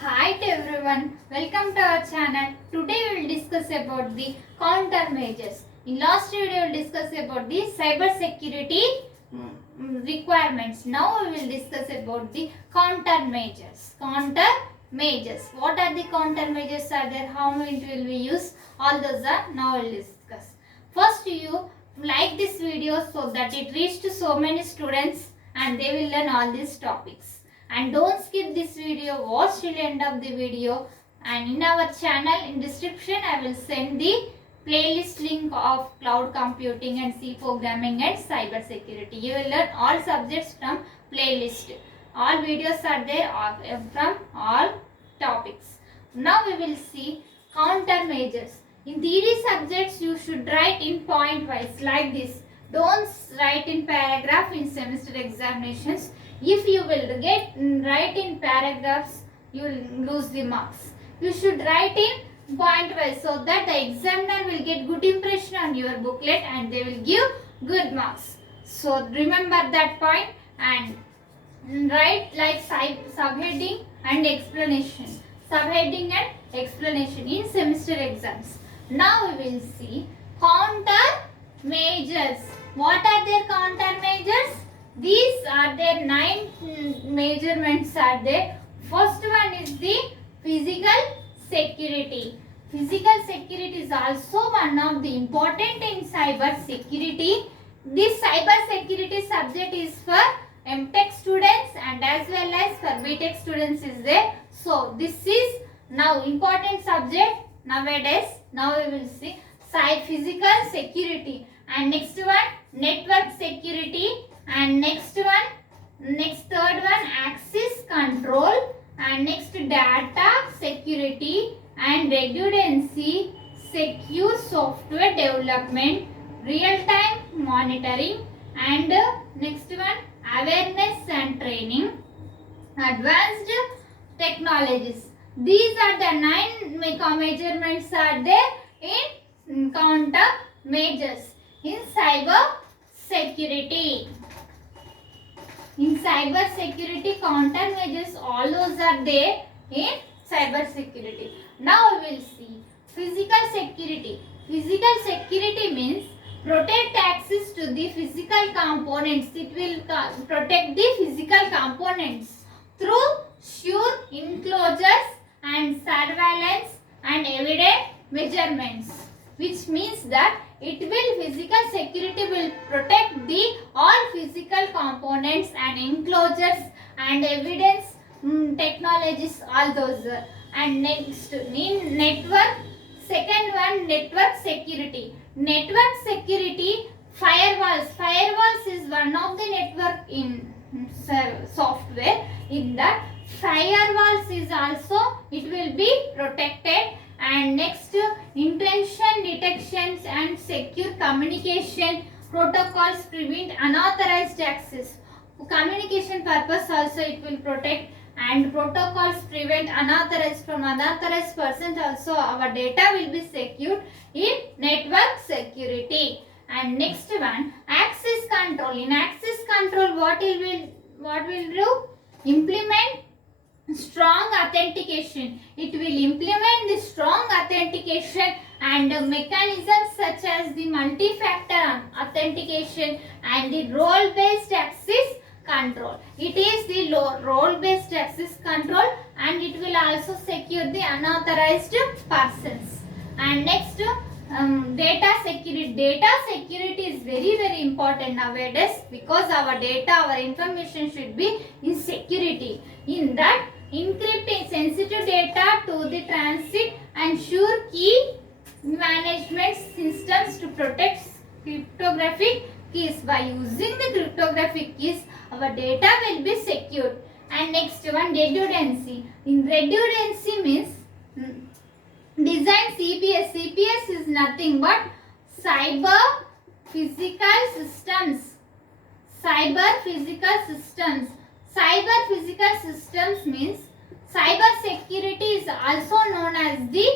Hi to everyone, welcome to our channel. Today we will discuss about the countermeasures. In last video we will discuss about the cyber security requirements. Now we will discuss about the countermeasures. Countermeasures. What are the countermeasures are there? How it will be used? All those are now we will discuss. First you like this video so that it reaches to so many students and they will learn all these topics. And don't skip this video, watch till end of the video, and in our channel in description I will send the playlist link of cloud computing and C programming and cyber security. You will learn all subjects from playlist. All videos are there from all topics. Now we will see countermeasures. In theory subjects you should write in point wise like this. Don't write in paragraph in semester examinations. If you will write in paragraphs, you will lose the marks. You should write in point wise so that the examiner will get good impression on your booklet and they will give good marks. So remember that point and write like subheading and explanation. Subheading and explanation in semester exams. Now we will see countermeasures. What are their countermeasures? These are their 9 measurements are there. First one is the physical security. Physical security is also one of the important in cyber security. This cyber security subject is for MTech students and as well as for BTech students is there. So this is now important subject nowadays. Now we will see physical security and next one network security. And next third one access control and next data security and redundancy, secure software development, real time monitoring and next one awareness and training, advanced technologies. These are the 9 measurements are there in countermeasures in cyber security. In cyber security countermeasures, all those are there in cyber security. Now we will see physical security. Physical security means protect access to the physical components. It will protect the physical components through sure enclosures and surveillance and evident measurements, which means that physical security will protect the all physical components and enclosures and evidence technologies, all those. And next in network, second one network security. Network security, firewalls. Firewalls is one of the network in software. In that firewalls is also it will be protected. And next intention detections and secure communication protocols prevent unauthorized access. For communication purpose also it will protect and protocols prevent unauthorized from unauthorized persons also our data will be secured in network security. And next one access control. In access control what will do? Implement strong authentication. It will implement the strong authentication and mechanisms such as the multi-factor authentication and the role-based access control. It is the role-based access control and it will also secure the unauthorized persons. And next data security. Data security is very important nowadays because our data, our information should be in security. In that encrypting sensitive data to the transit and sure key management systems to protect cryptographic keys. By using the cryptographic keys our data will be secured. And next one redundancy. In redundancy means design CPS. CPS is nothing but cyber physical systems. Cyber physical systems. Cyber physical systems means cyber security is also known as the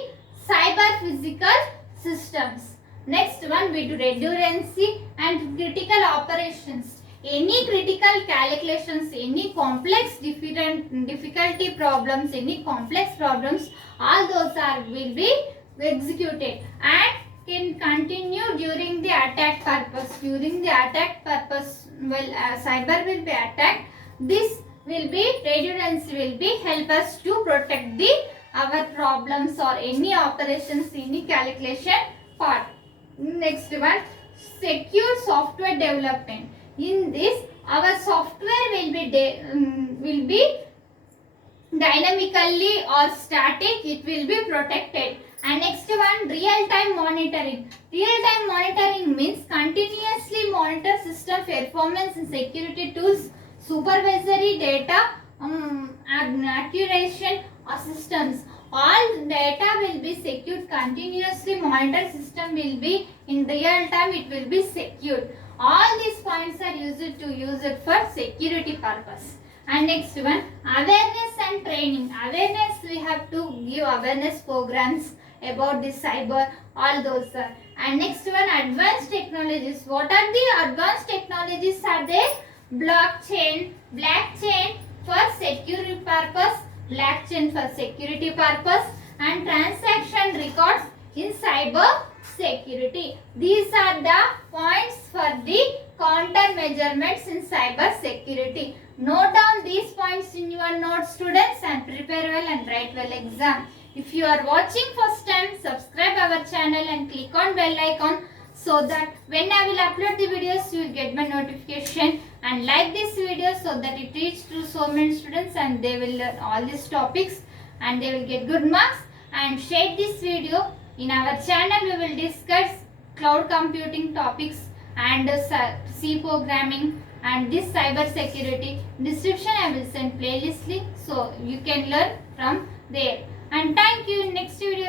cyber physical systems. Next one we do redundancy and critical operations. any critical calculations, any complex difficulty problems, any complex problems, all those will be executed and can continue during the attack purpose. During the attack purpose, cyber will be attacked. This will be redundancy will be help us to protect the our problems or any operations, any calculation part. Next one, secure software development. In this, our software will be dynamically or static. It will be protected. And next one, real time monitoring. Real time monitoring means continuously monitor system performance and security tools, supervisory data, accuracy systems. All data will be secured continuously. Monitor system will be in real time. It will be secured. All these points are used to use it for security purpose. And next one, awareness and training. Awareness, we have to give awareness programs about this cyber, all those. And next one, advanced technologies. What are the advanced technologies are there? Blockchain for security purpose, blockchain for security purpose, and transaction records in cyber security. These are the points for the countermeasures in cyber security. Note down these points in your notes, students, and prepare well and write well exam. If you are watching first time, subscribe our channel and click on bell icon so that when I will upload the videos, you will get my notification. And like this video so that it reaches to so many students and they will learn all these topics and they will get good marks. And share this video. In our channel, we will discuss cloud computing topics and C programming and this cyber security. Description I will send playlist link so you can learn from there. And thank you. In next video